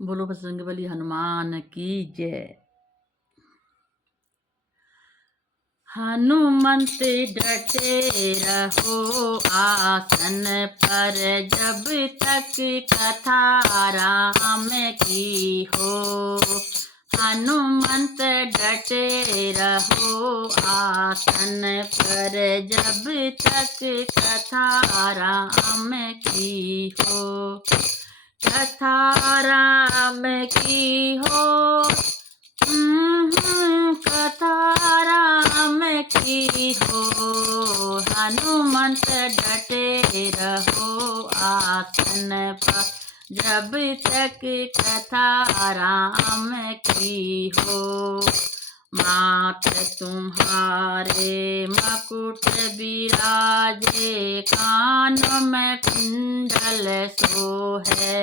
बोलो बजरंगबली हनुमान की जय। हनुमंत डटे रहो आसन पर, जब तक कथा राम की हो। हनुमंत डटे रहो आसन पर, जब तक कथा राम की हो। कथा राम की हो, कथा राम की हो। हनुमंत डटे रहो आसन पर, जब तक कथा राम की हो। माथ तुम्हारे मकुट बिराजे, कान में कुंडल सोहे।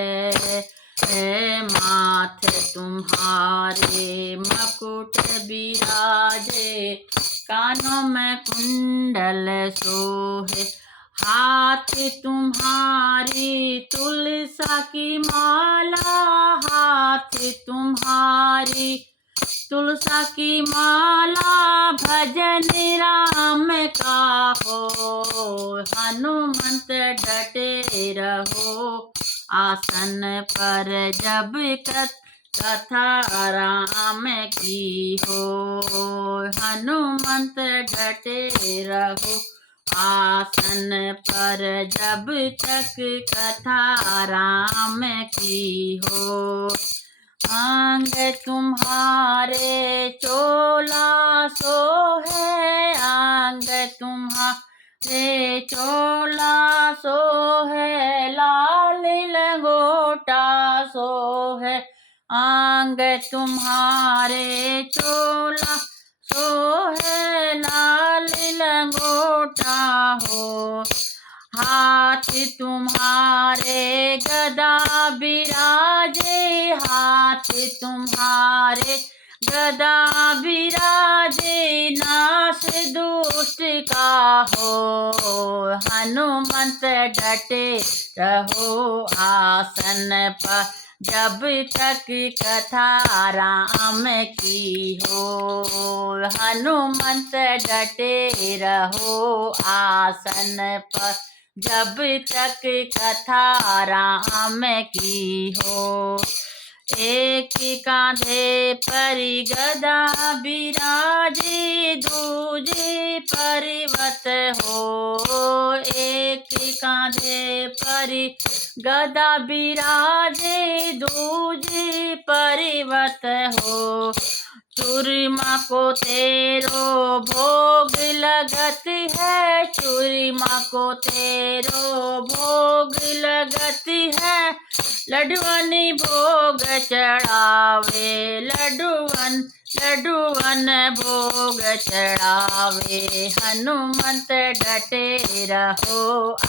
माथ तुम्हारे मकुट बिराजे, कानों में कुंडल सोहे। हाथ तुम्हारी तुलसा की माला, हाथ तुम्हारी तुलसा की माला, भजन राम का हो। हनुमंत डटे रहो आसन पर, जब कथा राम की हो। हनुमंत डटे रहो आसन पर, जब तक कथा राम की हो। अंग तुम्हारे चोला सोहे, अंग तुम्हारे चोला सोहे। लाल लंगोटा सोहे, अंग तुम्हारे चोला सोहे। लाल लंगोटा हो, हाथ तुम्हारे गदा बिराजे, हाथ तुम्हारे गदा बिराजे। नाश दुष्ट का हो, हनुमंत डटे रहो आसन पर, जब तक कथा राम की हो। हनुमंत डटे रहो आसन पर, जब तक कथा राम की हो। एक कांधे पर गदा बिराजे, दूजे पर्वत हो। एक कांधे पर गदा बिराजे, दूजे पर्वत हो। चूरमा को तेरो भोग लगत है, चूरमा को तेरो भोग लगत है। लड्डुअन भोग चढ़ावे, लड्डुअन भोग चढ़ावे। हनुमंत डटे रहो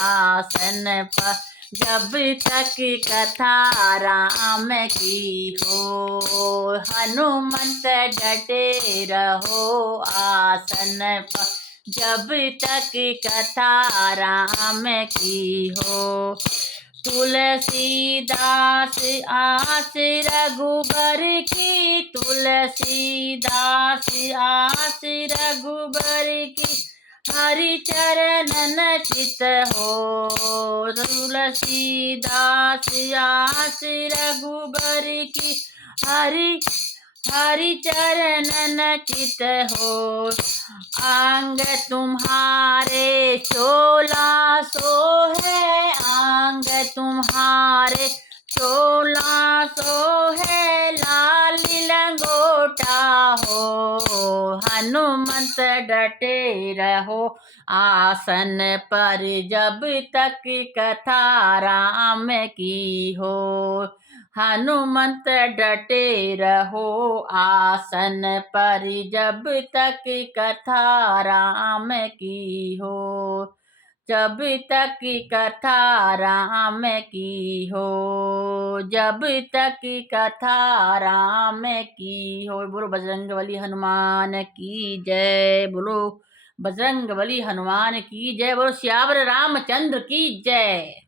आसन पर, जब तक कथा राम की हो। हनुमंत डटे रहो आसन पर, जब तक कथा राम की हो। तुलसीदास आस रघुबर की, तुलसीदास आस रघुबर की। हरि चरणन चित हो, तुलसीदास आस रघुबर की। हरि चरणन चित हो। अंग तुम्हारे चोला सोहे, अंग तुम्हारे चोला सोहे। लाल लंगोटा हो, हनुमंत डटे रहो आसन पर, जब तक कथा राम की हो। हनुमंत डटे रहो आसन पर, जब तक कथा राम की हो। जब तक कथा राम की हो, जब तक कथा राम की हो। बोलो बजरंगबली हनुमान की जय। बोलो बजरंगबली हनुमान की जय। बोलो श्यावर रामचंद्र की जय।